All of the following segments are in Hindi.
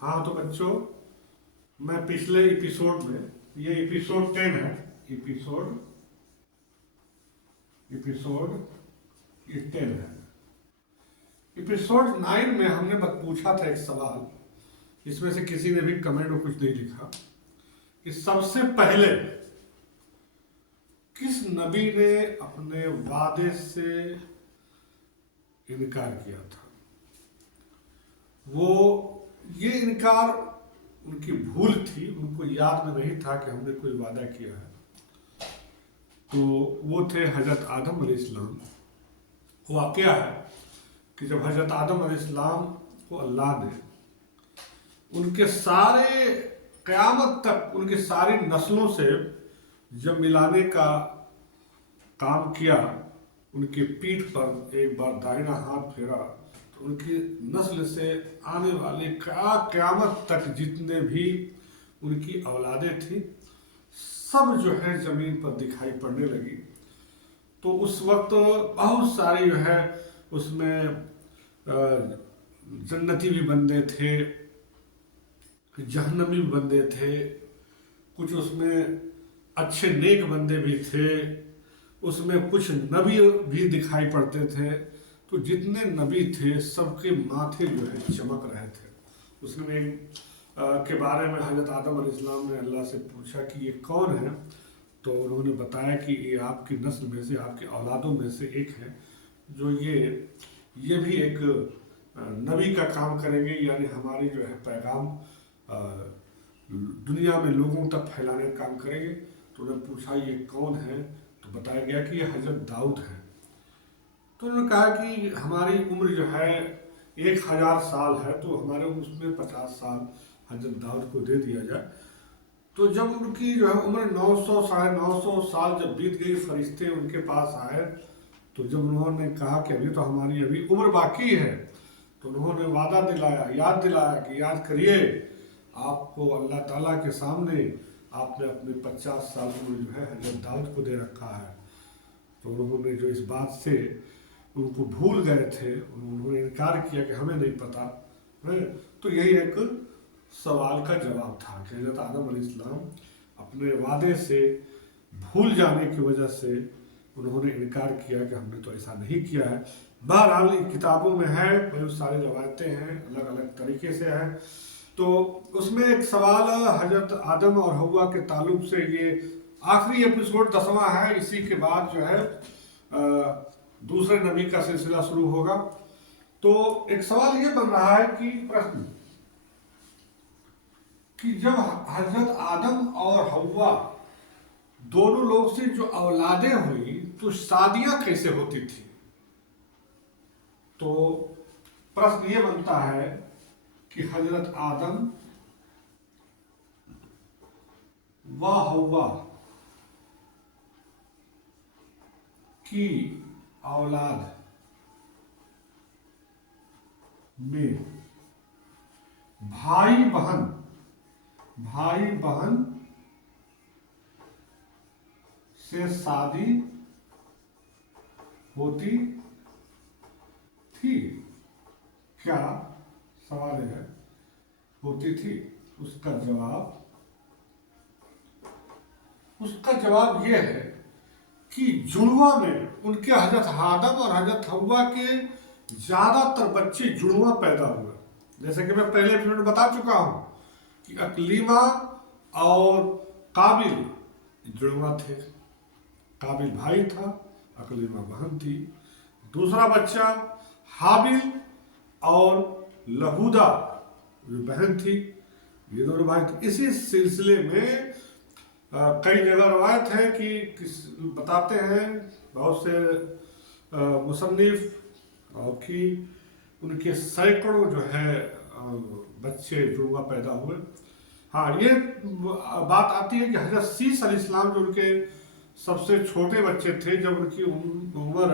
हाँ तो बच्चों, मैं पिछले एपिसोड में, ये एपिसोड 10 है, एपिसोड एपिसोड ये 10 है। एपिसोड 9 में हमने बस पूछा था एक सवाल, इसमें से किसी ने भी कमेंट में कुछ नहीं लिखा कि सबसे पहले किस नबी ने अपने वादे से इनकार किया था। वो ये इनकार उनकी भूल थी, उनको याद में नहीं था कि हमने कोई वादा किया है। तो वो थे हजरत आदम अलैहिस्सलाम। वाकया है कि जब हजरत आदम अलैहिस्सलाम को अल्लाह ने उनके सारे क़यामत तक उनकी सारी नस्लों से जब मिलाने का काम किया, उनकी पीठ पर एक बार दाहिना हाथ फेरा तो उनकी नस्ल से आने वाले क़यामत तक जितने भी उनकी औलादें थी सब जो है ज़मीन पर दिखाई पड़ने लगी। तो उस वक्त बहुत सारे जो है उसमें जन्नती भी बंदे थे, जहन्नमी भी बंदे थे, कुछ उसमें अच्छे नेक बंदे भी थे, उसमें कुछ नबी भी दिखाई पड़ते थे। तो जितने नबी थे सबके माथे जो है चमक रहे थे। उसमें एक के बारे में हजरत आदम अलैहिस्सलाम ने अल्लाह से पूछा कि ये कौन है, तो उन्होंने बताया कि ये आपकी नस्ल में से, आपकी औलादों में से एक है जो ये भी एक नबी का काम करेंगे, यानी हमारी जो है पैगाम दुनिया में लोगों तक फैलाने का काम करेंगे। तो उन्होंने पूछा ये कौन है, तो बताया गया कि ये हजरत दाऊद है। तो उन्होंने कहा कि हमारी उम्र जो है 1000 साल है, तो हमारे उसमें 50 साल हजरत दाऊद को दे दिया जाए। तो जब उनकी जो है उम्र 900 साढ़े 900 साल जब बीत गई, फरिश्ते उनके पास आए, तो जब उन्होंने कहा कि अभी तो हमारी अभी उम्र बाकी है, तो उन्होंने वादा दिलाया, याद दिलाया कि याद करिए आपको अल्लाह ताला के सामने आपने अपने 50 साल उम्र जो है हजरत दाऊद को दे रखा है। तो उन्होंने जो इस बात से उनको भूल गए थे, उन्होंने इनकार किया कि हमें नहीं पता है। तो यही एक सवाल का जवाब था कि हजरत आदम अलैहिस्सलाम अपने वादे से भूल जाने की वजह से उन्होंने इनकार किया कि हमने तो ऐसा नहीं किया है। बहरहाल किताबों में है, बहुत सारी रवायतें हैं, अलग अलग तरीके से हैं। तो उसमें एक सवाल हजरत आदम और हव्वा के ताल्लुक से, ये आखिरी एपिसोड 10वां है, इसी के बाद जो है दूसरे नबी का सिलसिला शुरू होगा। तो एक सवाल ये बन रहा है कि प्रश्न कि जब हजरत आदम और हव्वा दोनों लोग से जो औलादें हुई तो शादियां कैसे होती थी। तो प्रश्न ये बनता है कि हजरत आदम व हव्वा की औलाद में भाई बहन से शादी होती थी क्या? सवाल है, होती थी। उसका जवाब यह है कि जुड़वा में उनके हजरत आदम और हजरत हव्वा के ज्यादातर बच्चे जुड़वा पैदा हुए। जैसे कि मैं पहले एपिसोड में बता चुका हूं कि अकलीमा और काबिल जुड़वा थे। काबिल भाई था, अकलीमा बहन थी। दूसरा बच्चा हाबिल और लहूदा जो बहन थी, ये दोनों भाई थे। इसी सिलसिले में कई जगह रवायत है कि बताते हैं बहुत से मुसन्निफ कि उनके सैकड़ों जो है बच्चे जुड़वा पैदा हुए। हाँ, ये बात आती है कि हजरत सीस अलैहिस्सलाम जो उनके सबसे छोटे बच्चे थे, जब उनकी उम्र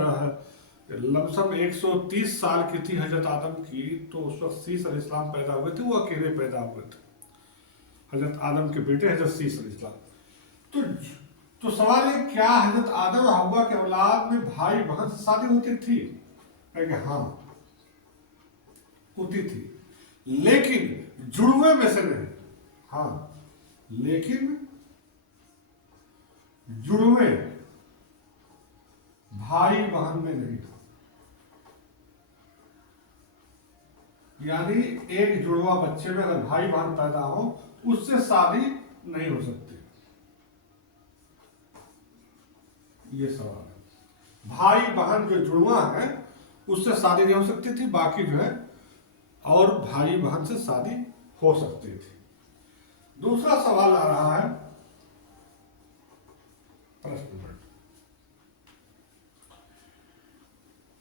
लमसम 130 साल की थी हजरत आदम की, तो उस वक्त सीस अलैहिस्सलाम पैदा हुए थे। वो अकेले पैदा हुए थे, हजरत आदम के बेटे हजरत सीस अलैहिस्सलाम। तो सवाल है, क्या हजरत आदम और हव्वा के औलाद में भाई बहन से शादी होती थी? हाँ, होती थी, लेकिन जुड़वे जुड़वे में से नहीं, हाँ लेकिन जुड़वे भाई बहन में नहीं था। यानी एक जुड़वा बच्चे में अगर भाई बहन पैदा हो उससे शादी नहीं हो सकती। ये सवाल है। भाई बहन जो जुड़वा है उससे शादी नहीं हो सकती थी, बाकी जो है और भाई बहन से शादी हो सकती थी। दूसरा सवाल आ रहा है प्रश्न में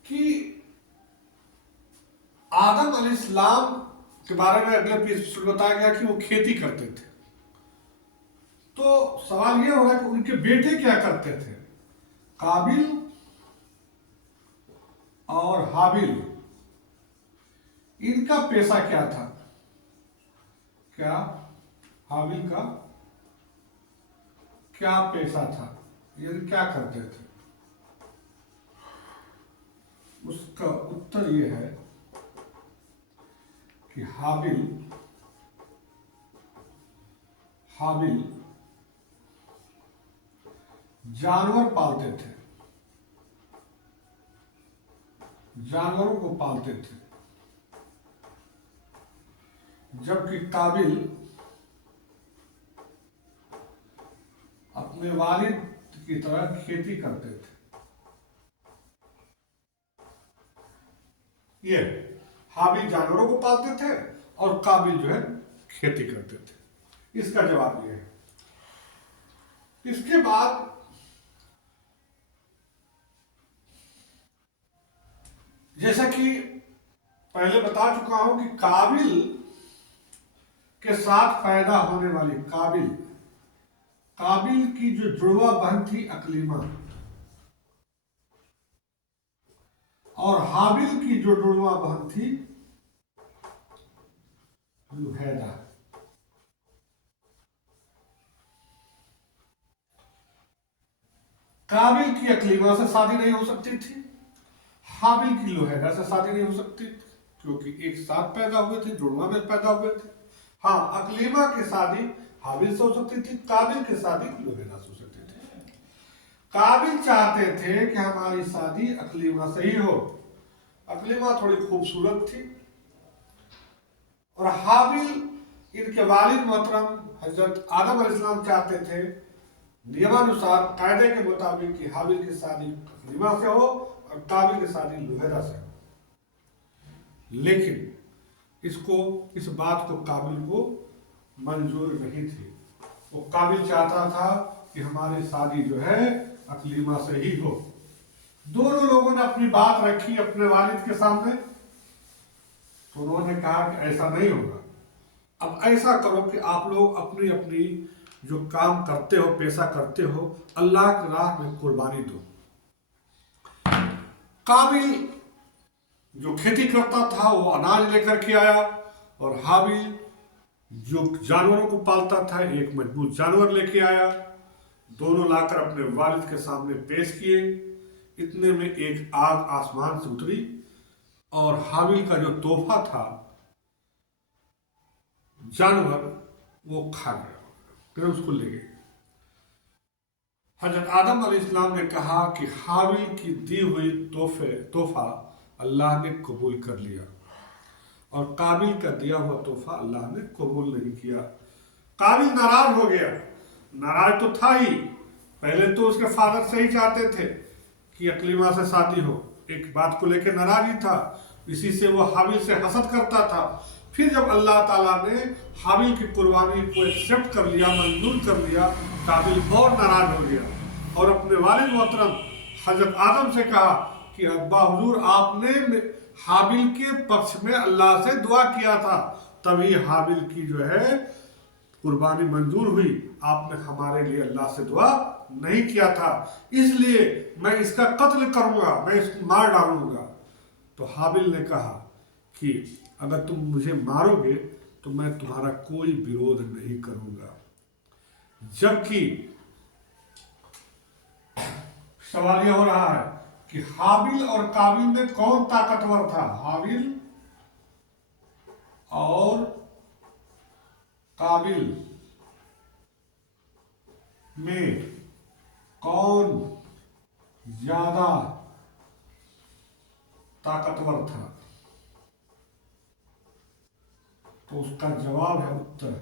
कि आदम अलैहिस्सलाम के बारे में अगले एपिसोड बताया गया कि वो खेती करते थे। तो सवाल यह हो रहा है कि उनके बेटे क्या करते थे? काबिल और हाबिल, इनका पेशा क्या था? क्या हाबिल का क्या पेशा था? ये क्या करते थे? उसका उत्तर यह है कि हाबिल जानवर पालते थे, जानवरों को पालते थे, जबकि काबिल अपने वालिद की तरह खेती करते थे। ये हाबिल जानवरों को पालते थे और काबिल जो है खेती करते थे। इसका जवाब ये है। इसके बाद जैसा कि पहले बता चुका हूं कि काबिल के साथ पैदा होने वाली काबिल की जो जुड़वा बहन थी अकलीमा, और हाबिल की जो जुड़वा बहन थी लुहैदा। काबिल की अकलीमा से शादी नहीं हो सकती थी, हाबिल की लुहैदा से शादी नहीं हो सकती थी, क्योंकि एक साथ पैदा हुए थे, जुड़वा में पैदा हुए थे। हाँ, अकलीमा की शादी हाबिल से हो सकती थी, काबिल की शादी लुहैदा से हो सकती थी। काबिल चाहते थे कि हमारी शादी अकलीमा से ही हो। अकलीमा थोड़ी खूबसूरत थी, और हाबिल, इनके वालिद मोहतरम हजरत आदम अलैहिस्सलाम चाहते थे नियमानुसार कायदे के मुताबिक कि हाबिल की शादी अकलीमा से हो और काबिल की शादी लुहैदा से हो। लेकिन इस बात को काबिल को मंजूर नहीं थी। वो काबिल चाहता था कि हमारी शादी जो है अकलीमा से ही हो। दोनों लोगों ने अपनी बात रखी अपने वालिद के सामने, तो उन्होंने कहा कि ऐसा नहीं होगा। अब ऐसा करो कि आप लोग अपनी अपनी जो काम करते हो, पेशा करते हो, अल्लाह की राह में कुर्बानी दो। काबिल जो खेती करता था वो अनाज लेकर के आया, और हाबिल जो जानवरों को पालता था एक मजबूत जानवर लेके आया। दोनों लाकर अपने वालिद के सामने पेश किए। इतने में एक आग आसमान से उतरी और हाबिल का जो तोहफा था जानवर, वो खा गया, फिर उसको ले गए। हजरत आदम अलैहिस्सलाम ने कहा कि हाबिल की दी हुई तोहफा अल्लाह ने कबूल कर लिया, और काबिल का दिया हुआ तोहफा अल्लाह ने कबूल नहीं किया। काबिल नाराज हो गया। नाराज तो था ही, पहले तो उसके फादर से ही चाहते थे कि अकलीमा से शादी हो, एक बात को लेकर नाराज ही था। इसी से वो हाबिल से हसद करता था। फिर जब अल्लाह ताला ने हाबिल की कुर्बानी को एक्सेप्ट कर लिया, मंजूर कर लिया, काबिल बहुत नाराज हो गया और अपने वालिद मोहतरम हजरत आदम से कहा कि अब्बा हुजूर, आपने हाबिल के पक्ष में अल्लाह से दुआ किया था, तभी हाबिल की जो है कुर्बानी मंजूर हुई। आपने हमारे लिए अल्लाह से दुआ नहीं किया था, इसलिए मैं इसका कत्ल करूंगा, मैं इसको मार डालूंगा। तो हाबिल ने कहा कि अगर तुम मुझे मारोगे तो मैं तुम्हारा कोई विरोध नहीं करूंगा। जबकि सवाल यह हो रहा है कि हाबिल और काबिल में कौन ताकतवर था? हाबिल और काबिल में कौन ज्यादा ताकतवर था? तो उसका जवाब है उत्तर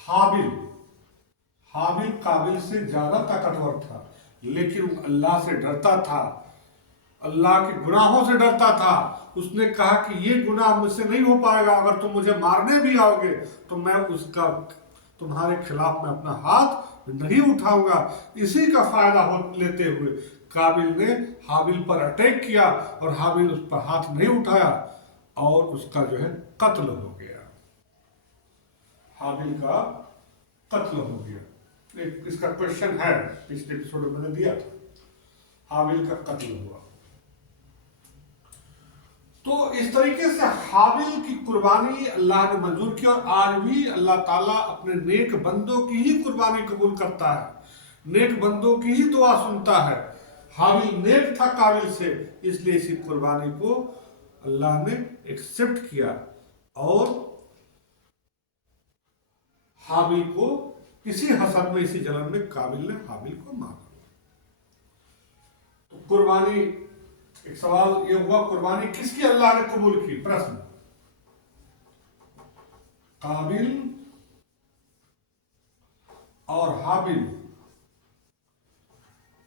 हाबिल। हाबिल काबिल से ज्यादा ताकतवर था, लेकिन वो अल्लाह से डरता था, अल्लाह के गुनाहों से डरता था। उसने कहा कि ये गुनाह मुझसे नहीं हो पाएगा, अगर तुम मुझे मारने भी आओगे तो मैं उसका तुम्हारे खिलाफ में अपना हाथ नहीं उठाऊंगा। इसी का फायदा लेते हुए काबिल ने हाबिल पर अटैक किया और हाबिल उस पर हाथ नहीं उठाया और उसका जो है कत्ल हो गया। हाबिल का कत्ल हो गया। एक इसका क्वेश्चन है, पिछले एपिसोड में मैंने दिया था, हाबिल का कत्ल हुआ। तो इस तरीके से हाबिल की कुर्बानी अल्लाह ने मंजूर की और आज भी अल्लाह ताला अपने नेक बंदों की ही कुर्बानी कबूल करता है, नेक बंदों की ही दुआ सुनता है। हाबिल नेक था काबिल से, इसलिए इसी कुर्बानी को अल्लाह ने एक्सेप्ट किया और हाबिल को इसी हसद में, इसी जलन में काबिल ने हाबिल को मारा। तो कुर्बानी, एक सवाल ये हुआ, कुर्बानी किसकी अल्लाह ने कबूल की? प्रश्न, काबिल और हाबिल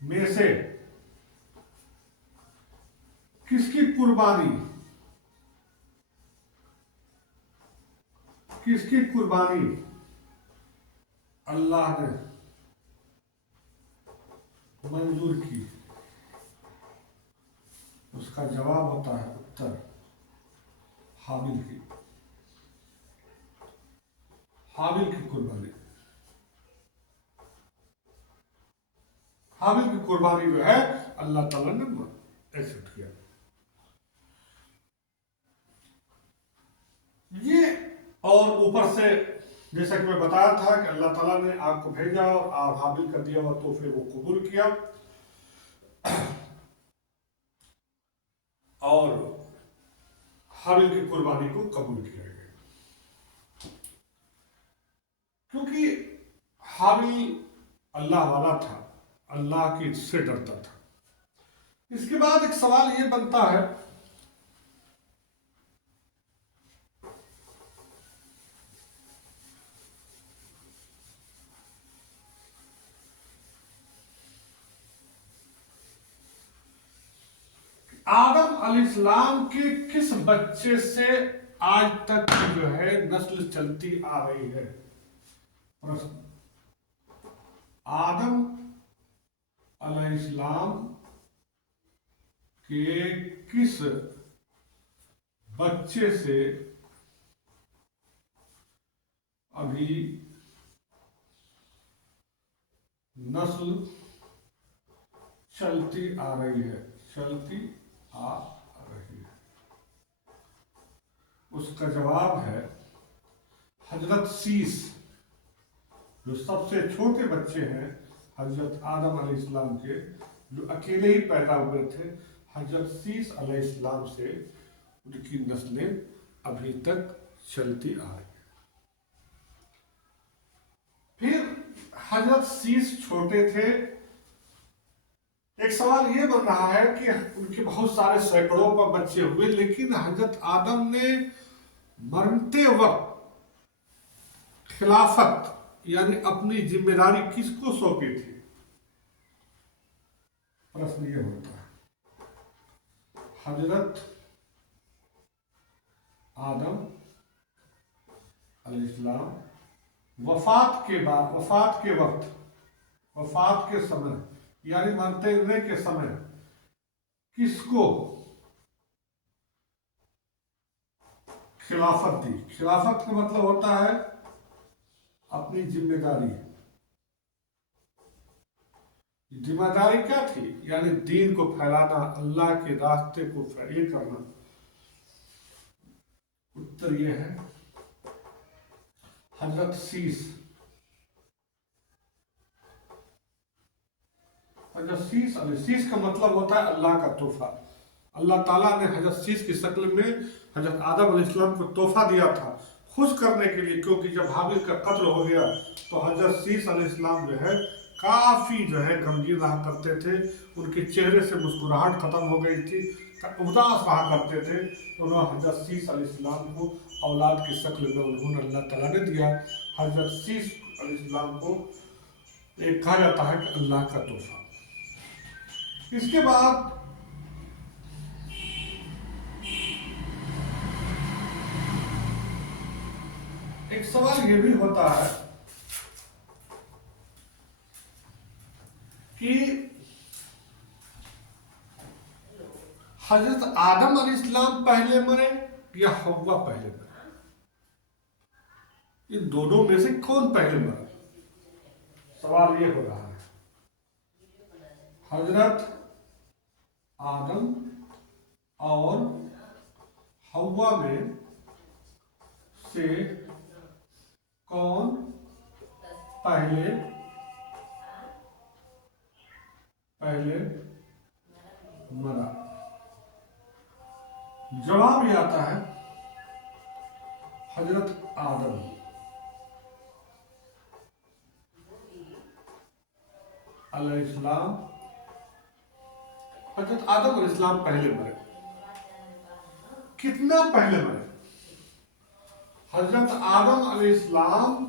में से किसकी कुर्बानी, किसकी कुर्बानी अल्लाह ने मंजूर की? उसका जवाब होता है उत्तर हाबिल की। हाबिल की कुर्बानी, हाबिल की कुर्बानी जो है अल्लाह ताला ने एक्सेप्ट किया। ये और ऊपर से जैसा कि मैं बताया था कि अल्लाह ताला ने आग को भेजा और आग हाबिल कर दिया और तो फिर वो कबूल किया और हाबिल की कुर्बानी को कबूल किया गया, क्योंकि हाबिल अल्लाह वाला था, अल्लाह की से डरता था। इसके बाद एक सवाल ये बनता है, आदम अलैहिस्सलाम के किस बच्चे से आज तक जो है नस्ल चलती आ रही है? प्रश्न, आदम अलैहिस्सलाम के किस बच्चे से अभी नस्ल चलती आ रही है? चलती आ रही है। उसका जवाब है हजरत शीस, जो सबसे छोटे बच्चे हैं हजरत आदम अलैहिस्सलाम के, जो अकेले ही पैदा हुए थे, हजरत शीस अलैहिस्सलाम से उनकी नस्लें अभी तक चलती आ रही है। फिर हजरत शीस छोटे थे, एक सवाल ये बन रहा है कि उनके बहुत सारे सैकड़ों पर बच्चे हुए, लेकिन हजरत आदम ने मरते वक्त खिलाफत यानी अपनी जिम्मेदारी किसको सौंपी थी? प्रश्न ये होता है, हजरत आदम अलैहिस्सलाम वफात के बाद, वफात के वक्त, वफात के समय यानी मरते के समय किसको खिलाफत दी? खिलाफत का मतलब होता है अपनी जिम्मेदारी। जिम्मेदारी क्या थी? यानी दीन को फैलाना, अल्लाह के रास्ते को ये करना। उत्तर ये है हजरत शीस। हजरत शीस का मतलब होता है अल्लाह का तोहफा। अल्लाह ताला ने हजरत शीस की शक्ल में हजरत आदम अलैहिस्सलाम को तोहफा दिया था। खुश करने के लिए, क्योंकि जब हाबिल का कत्ल हो गया तो हजरत शीश अलैहिस्सलाम जो है काफ़ी जो है गमगीन रहा करते थे, उनके चेहरे से मुस्कुराहट खत्म हो गई थी, उदास रहा करते थे। तो उन्होंने हजरत शीश अलैहिस्सलाम को औलाद की शक्ल में उन्होंने अल्लाह ताला ने दिया। हजरत शीश अलैहिस्सलाम को एक कहा जाता है कि अल्लाह का तोहफा। इसके बाद एक सवाल ये भी होता है कि हजरत आदम अलैहिस्सलाम पहले मरे या हव्वा पहले मरे? इन दोनों में से कौन पहले मरा? सवाल ये हो रहा है। हजरत आदम और हव्वा में से कौन पहले मरा? जवाब ये आता है हजरत आदम अलैहिस्सलाम। हजरत आदम अलैहिस्सलाम पहले मरे। कितना पहले मरे? हजरत आदम अलैहिस्सलाम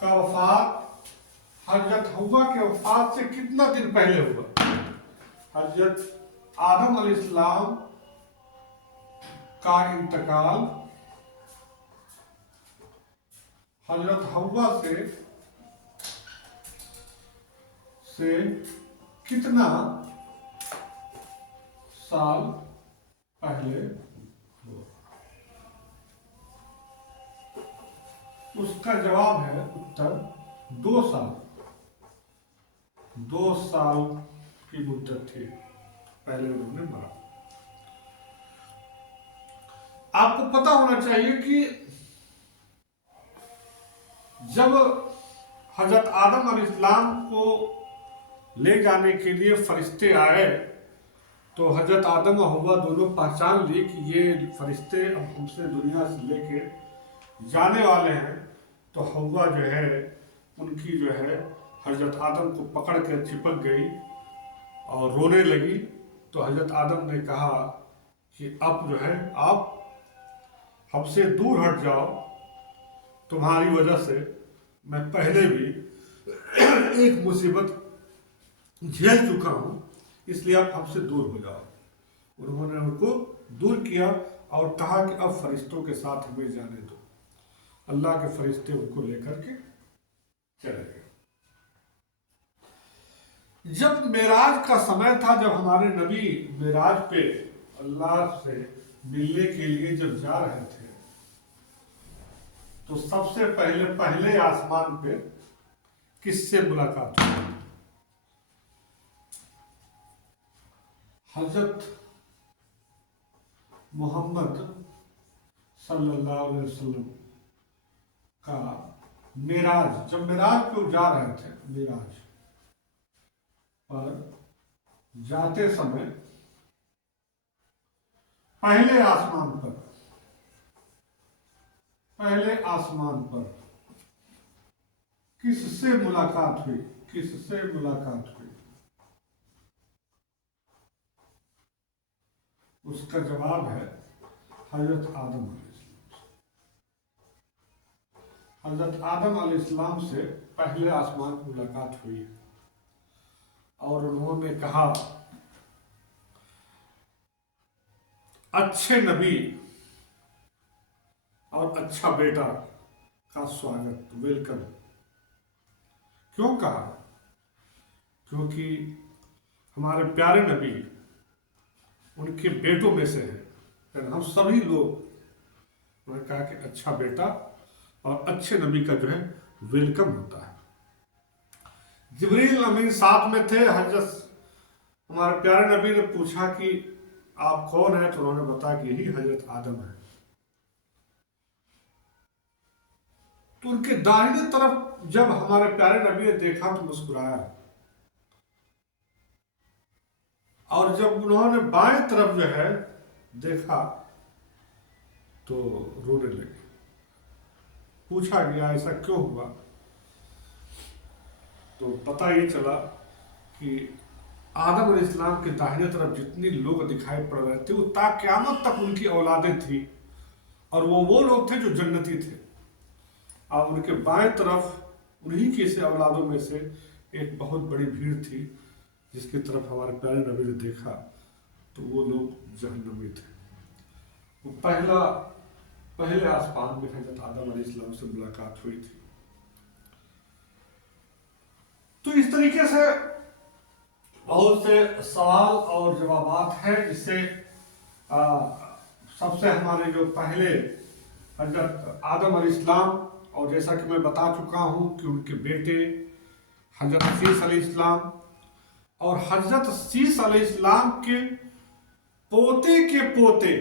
का वफात हजरत हव्वा के वफात से कितना दिन पहले हुआ? हजरत आदम अलैहिस्सलाम का इंतकाल हजरत हव्वा से कितना साल पहले हुआ? उसका जवाब है उत्तर 2 साल। 2 साल की मुद्दत थी पहले उन्होंने मरा। आपको पता होना चाहिए कि जब हजरत आदम अलैहिस्सलाम को ले जाने के लिए फरिश्ते आए तो हजरत आदम और हव्वा दोनों पहचान ली कि ये फरिश्ते अब हमसे दुनिया से लेके जाने वाले हैं। तो हव्वा जो है उनकी जो है हजरत आदम को पकड़ कर चिपक गई और रोने लगी। तो हजरत आदम ने कहा कि अब जो है आप हमसे दूर हट जाओ, तुम्हारी वजह से मैं पहले भी एक मुसीबत झेल चुका हूं, इसलिए आप हमसे दूर हो जाओ। उन्होंने उनको दूर किया और कहा कि अब फरिश्तों के साथ हमें जाने दो। अल्लाह के फरिश्ते उनको लेकर के चले गए। जब मेराज का समय था, जब हमारे नबी मेराज पे अल्लाह से मिलने के लिए जब जा रहे थे, तो सबसे पहले आसमान पे किससे मुलाकात हुई? हजरत मोहम्मद सल्लल्लाहु अलैहि वसल्लम का मेराज, जब मेराज पे जा रहे थे, मेराज पर जाते समय पहले आसमान पर किससे मुलाकात हुई? उसका जवाब है हजरत आदम अलैहिस्सलाम। हजरत आदम अलैहिस्सलाम से पहले आसमान मुलाकात हुई और उन्होंने कहा, अच्छे नबी और अच्छा बेटा का स्वागत, वेलकम। क्यों कहा? क्योंकि हमारे प्यारे नबी उनके बेटों में से हैं। हम सभी लोग, उन्होंने कहा कि अच्छा बेटा और अच्छे नबी का जो है वेलकम होता है। जिब्रील अमीन साथ में थे। हजरत हमारे प्यारे नबी ने पूछा कि आप कौन हैं? तो उन्होंने बताया कि यही हजरत आदम है। तो उनके दाहिने तरफ जब हमारे प्यारे नबी ने देखा तो मुस्कुराया, और जब उन्होंने बाएं तरफ जो है देखा तो रोने लगे। पूछा गया ऐसा क्यों हुआ, तो पता ये चला कि आदम अलैहिस्सलाम के दाहिने तरफ जितने लोग दिखाई पड़ रहे थे वो ता क़यामत तक उनकी औलादें थी, और वो लोग थे जो जन्नती थे। अब उनके बाएं तरफ उन्हीं के से औलादों में से एक बहुत बड़ी भीड़ थी जिसकी तरफ हमारे प्यारे नबी ने देखा, तो वो लोग जहन्नमी थे। वो पहले आसमान में हजरत आदम अलैहिस्सलाम से मुलाकात हुई थी। तो इस तरीके से बहुत से सवाल और जवाबात हैं, जिससे सबसे हमारे जो पहले हजरत आदम अलैहिस्सलाम, और जैसा कि मैं बता चुका हूं कि उनके बेटे हजरत शीस अलैहिस्सलाम और हजरत शीस अलैहिस्सलाम के पोते के पोते,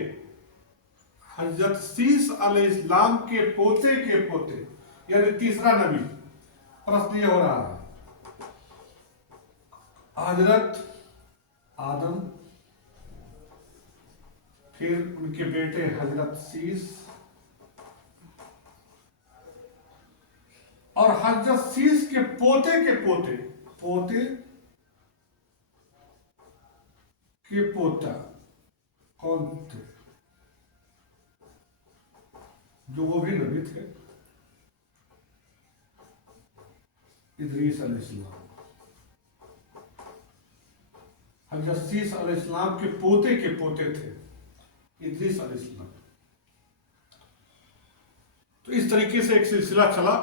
हजरत शीस अलैहिस्सलाम के पोते यानी तीसरा नबी। प्रश्न ये हो रहा है, हजरत आदम, फिर उनके बेटे हजरत शीस, और हजरत शीस के पोते के पोता कौन थे? जो वो भी नबी थे, इदरीस अलैहिस्सलाम। हजरत शीस अलैहिस्सलाम के पोते थे इदरीस अलैहिस्सलाम। तो इस तरीके से एक सिलसिला चला।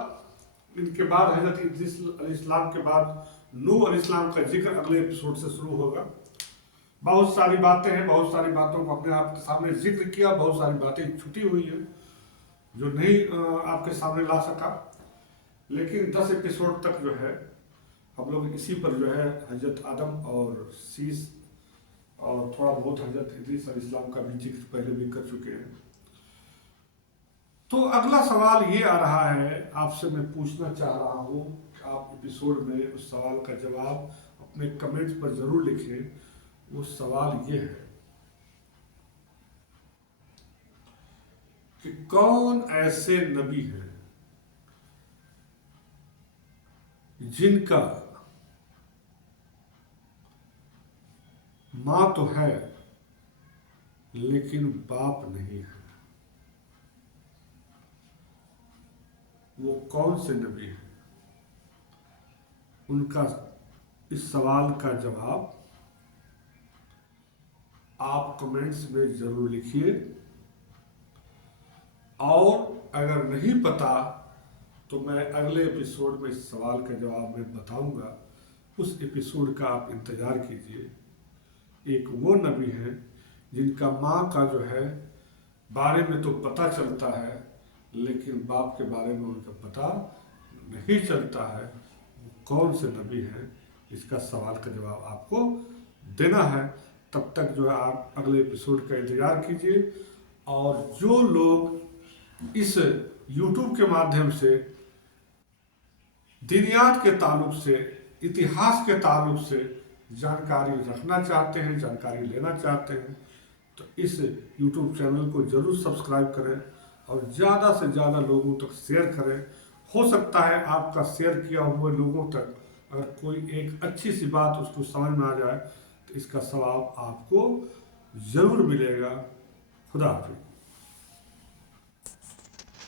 इनके बाद हजरत इदरीस अलैहिस्सलाम के बाद नूह अलैहिस्सलाम का जिक्र अगले एपिसोड से शुरू होगा। बहुत सारी बातें हैं, बहुत सारी बातों को अपने आपके सामने जिक्र किया, बहुत सारी बातें छुटी हुई है जो नहीं आपके सामने ला सका। लेकिन 10 एपिसोड तक जो है हम लोग इसी पर जो है हजरत आदम और शीस और थोड़ा बहुत हजरत इदरीस अलैहिस्सलाम का भी जिक्र पहले भी कर चुके हैं। तो अगला सवाल ये आ रहा है, आपसे मैं पूछना चाह रहा हूँ कि आप एपिसोड में उस सवाल का जवाब अपने कमेंट्स पर जरूर लिखें। वो सवाल ये है कि कौन ऐसे नबी हैं जिनका मां तो है लेकिन बाप नहीं है? वो कौन से नबी हैं? उनका इस सवाल का जवाब आप कमेंट्स में जरूर लिखिए, और अगर नहीं पता तो मैं अगले एपिसोड में इस सवाल का जवाब मैं बताऊंगा। उस एपिसोड का आप इंतज़ार कीजिए। एक वो नबी हैं जिनका माँ का जो है बारे में तो पता चलता है, लेकिन बाप के बारे में उनका पता नहीं चलता है। कौन से नबी हैं, इसका सवाल का जवाब आपको देना है। तब तक जो है आप अगले एपिसोड का इंतज़ार कीजिए। और जो लोग इस YouTube के माध्यम से दीनियात के ताल्लुक से, इतिहास के ताल्लुक से जानकारी रखना चाहते हैं, जानकारी लेना चाहते हैं, तो इस YouTube चैनल को ज़रूर सब्सक्राइब करें और ज़्यादा से ज़्यादा लोगों तक शेयर करें। हो सकता है आपका शेयर किया हुए लोगों तक अगर कोई एक अच्छी सी बात उसको समझ में आ जाए तो इसका सवाब आपको ज़रूर मिलेगा। खुदा हाफिज़।